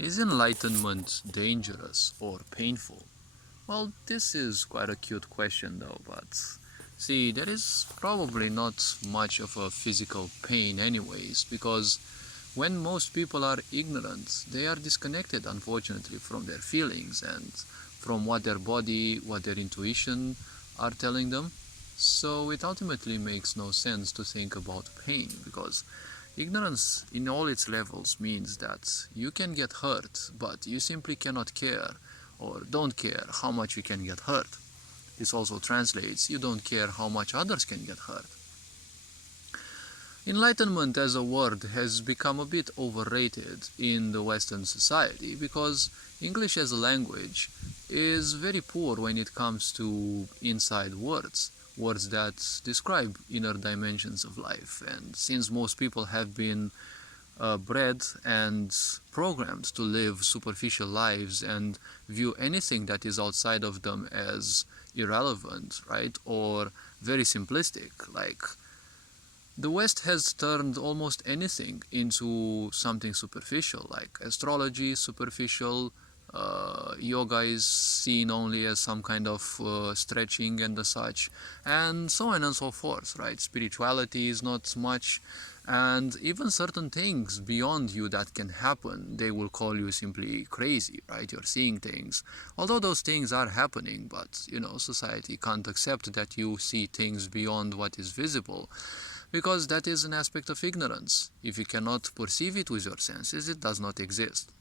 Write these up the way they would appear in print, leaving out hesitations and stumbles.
Is enlightenment dangerous or painful? Well, this is quite a cute question though, but see, there is probably not much of a physical pain anyways, because when most people are ignorant, they are disconnected, unfortunately, from their feelings and from what their body, what their intuition are telling them. So it ultimately makes no sense to think about pain, because ignorance in all its levels means that you can get hurt, but you simply cannot care or don't care how much you can get hurt. This also translates, you don't care how much others can get hurt. Enlightenment as a word has become a bit overrated in the Western society because English as a language is very poor when it comes to inside words, words that describe inner dimensions of life. And since most people have been bred and programmed to live superficial lives and view anything that is outside of them as irrelevant, right, or very simplistic, like the West has turned almost anything into something superficial, like astrology, superficial, yoga is seen only as some kind of stretching and such, and so on and so forth, right? Spirituality is not much, and even certain things beyond you that can happen, they will call you simply crazy, right? You're seeing things, although those things are happening, but society can't accept that you see things beyond what is visible, because that is an aspect of ignorance. If you cannot perceive it with your senses, it does not exist.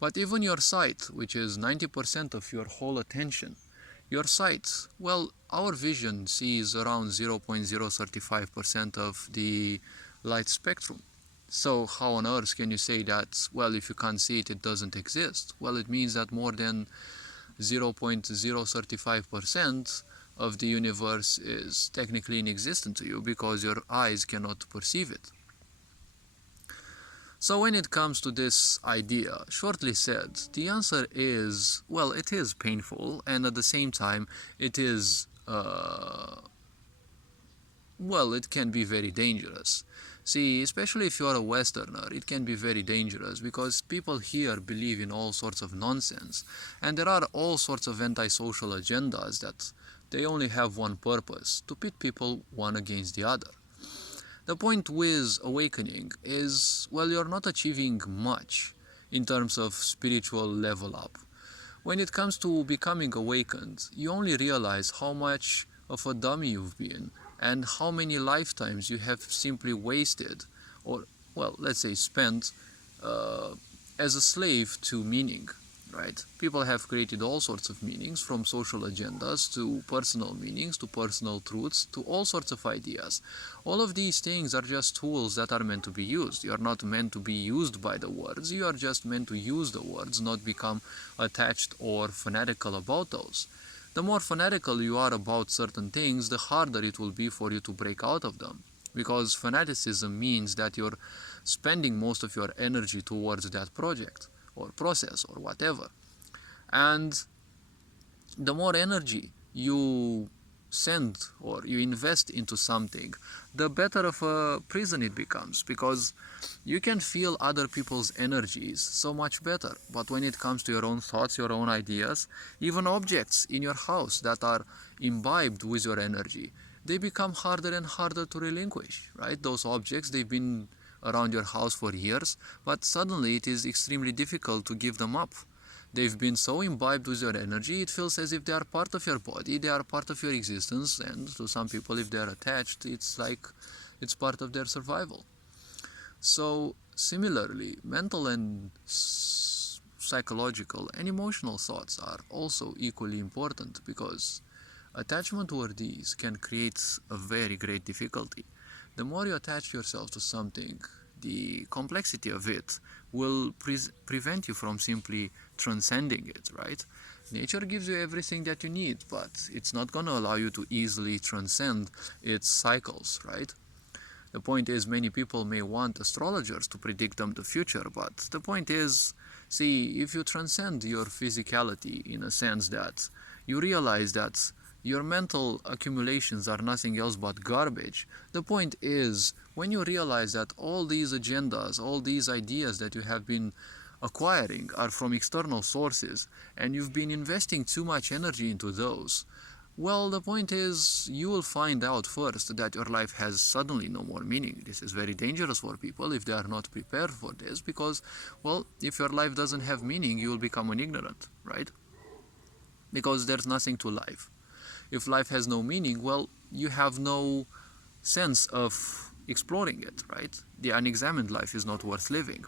But even your sight, which is 90% of your whole attention, your sight, well, our vision sees around 0.035% of the light spectrum. So how on earth can you say that, well, if you can't see it, it doesn't exist? Well, it means that more than 0.035% of the universe is technically inexistent to you because your eyes cannot perceive it. So when it comes to this idea, shortly said, the answer is, well, it is painful, and at the same time, it is, well, it can be very dangerous. See, especially if you are a Westerner, it can be very dangerous because people here believe in all sorts of nonsense, and there are all sorts of antisocial agendas that they only have one purpose: to pit people one against the other. The point with awakening is, well, you're not achieving much in terms of spiritual level up. When it comes to becoming awakened, you only realize how much of a dummy you've been and how many lifetimes you have simply wasted, or, well, let's say spent, as a slave to meaning. Right? People have created all sorts of meanings, from social agendas to personal meanings to personal truths to all sorts of ideas. All of these things are just tools that are meant to be used. You are not meant to be used by the words. You are just meant to use the words, not become attached or fanatical about those. The more fanatical you are about certain things, the harder it will be for you to break out of them. Because fanaticism means that you're spending most of your energy towards that project or process or whatever. And the more energy you send or you invest into something, the better of a prison it becomes, because you can feel other people's energies so much better. But when it comes to your own thoughts, your own ideas, even objects in your house that are imbibed with your energy, they become harder and harder to relinquish, right? Those objects, they've been around your house for years, but suddenly it is extremely difficult to give them up. They've been so imbibed with your energy, it feels as if they are part of your body, they are part of your existence, and to some people, if they are attached, it's like it's part of their survival. So similarly, mental and psychological and emotional thoughts are also equally important, because attachment toward these can create a very great difficulty. The more you attach yourself to something, the complexity of it will prevent you from simply transcending it, right? Nature gives you everything that you need, but it's not going to allow you to easily transcend its cycles, right? The point is, many people may want astrologers to predict them the future, but the point is, see, if you transcend your physicality in a sense that you realize that your mental accumulations are nothing else but garbage. The point is, when you realize that all these agendas, all these ideas that you have been acquiring are from external sources and you've been investing too much energy into those, well, the point is, you will find out first that your life has suddenly no more meaning. This is very dangerous for people if they are not prepared for this, because, well, if your life doesn't have meaning, you will become an ignorant, right? Because there's nothing to life. If life has no meaning, well, you have no sense of exploring it, right? The unexamined life is not worth living.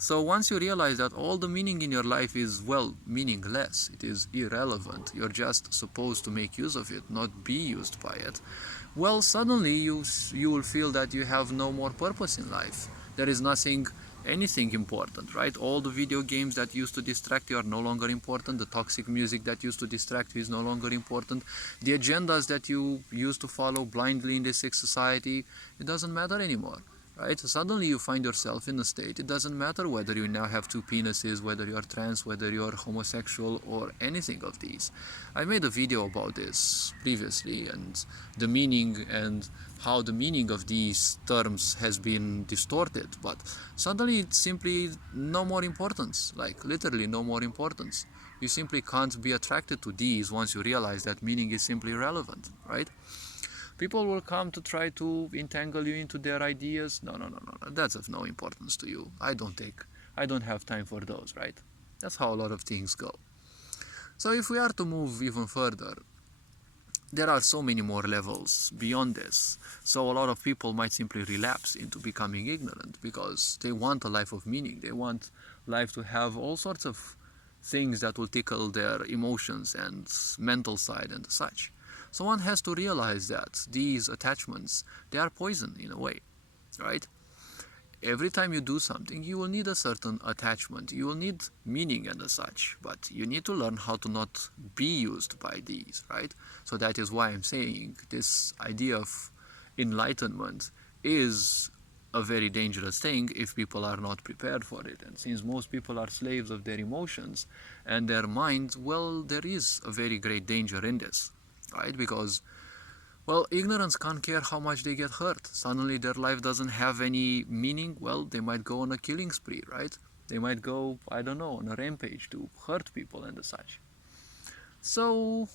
So once you realize that all the meaning in your life is, well, meaningless, it is irrelevant, you're just supposed to make use of it, not be used by it, well, suddenly you will feel that you have no more purpose in life. There is anything important, right? All the video games that used to distract you are no longer important. The toxic music that used to distract you is no longer important. The agendas that you used to follow blindly in this society, it doesn't matter anymore, right? Suddenly you find yourself in a state, it doesn't matter whether you now have two penises, whether you're trans, whether you're homosexual, or anything of these. I made a video about this previously, and the meaning and how the meaning of these terms has been distorted, but suddenly it's simply no more importance, like literally no more importance. You simply can't be attracted to these once you realize that meaning is simply irrelevant, right? People will come to try to entangle you into their ideas. No, that's of no importance to you. I don't have time for those, right? That's how a lot of things go. So if we are to move even further, there are so many more levels beyond this. So a lot of people might simply relapse into becoming ignorant because they want a life of meaning. They want life to have all sorts of things that will tickle their emotions and mental side and such. So one has to realize that these attachments, they are poison in a way, right? Every time you do something, you will need a certain attachment. You will need meaning and such, but you need to learn how to not be used by these, right? So that is why I'm saying this idea of enlightenment is a very dangerous thing if people are not prepared for it. And since most people are slaves of their emotions and their minds, well, there is a very great danger in this, right? Because, well, ignorance can't care how much they get hurt. Suddenly their life doesn't have any meaning. Well, they might go on a killing spree, right? They might go, I don't know, on a rampage to hurt people and such. So,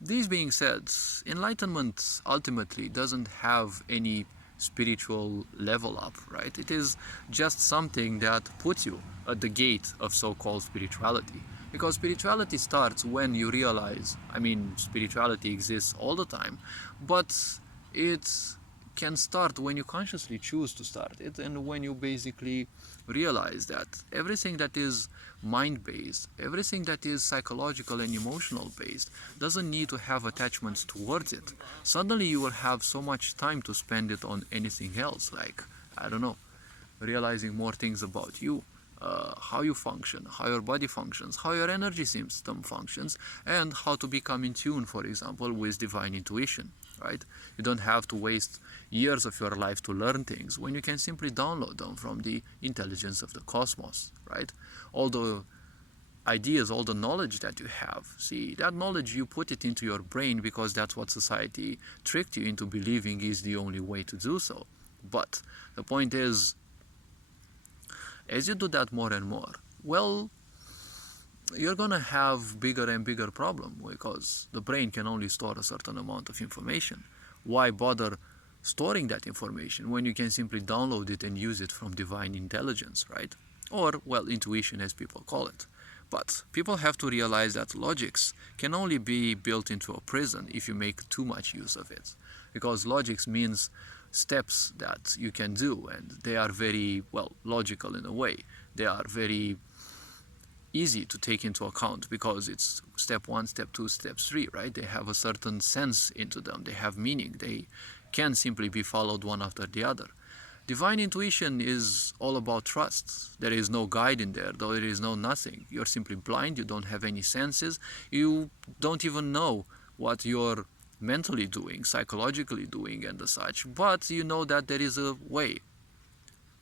this being said, enlightenment ultimately doesn't have any spiritual level up, right? It is just something that puts you at the gate of so-called spirituality. Because spirituality starts when you realize, spirituality exists all the time, but it can start when you consciously choose to start it, and when you basically realize that everything that is mind-based, everything that is psychological and emotional-based doesn't need to have attachments towards it. Suddenly you will have so much time to spend it on anything else, like, I don't know, realizing more things about you, how you function, how your body functions, how your energy system functions, and how to become in tune, for example, with divine intuition, right? You don't have to waste years of your life to learn things when you can simply download them from the intelligence of the cosmos, right? All the ideas, all the knowledge that you have, see, that knowledge you put it into your brain because that's what society tricked you into believing is the only way to do so. But the point is, as you do that more and more, well, you're gonna have bigger and bigger problem because the brain can only store a certain amount of information. Why bother storing that information when you can simply download it and use it from divine intelligence, right? Or, well, intuition as people call it. But people have to realize that logics can only be built into a prison if you make too much use of it. Because logics means steps that you can do, and they are very, well, logical in a way. They are very easy to take into account because it's step 1, step 2, step 3, right? They have a certain sense into them. They have meaning. They can simply be followed one after the other. Divine intuition is all about trust. There is no guide in there, though there is no nothing. You're simply blind. You don't have any senses. You don't even know what you're mentally doing, psychologically doing and such, but you know that there is a way.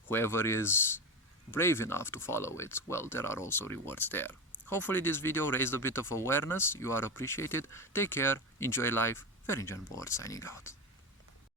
Whoever is brave enough to follow it, well, there are also rewards there. Hopefully this video raised a bit of awareness. You are appreciated. Take care, enjoy life. Very John Board signing out.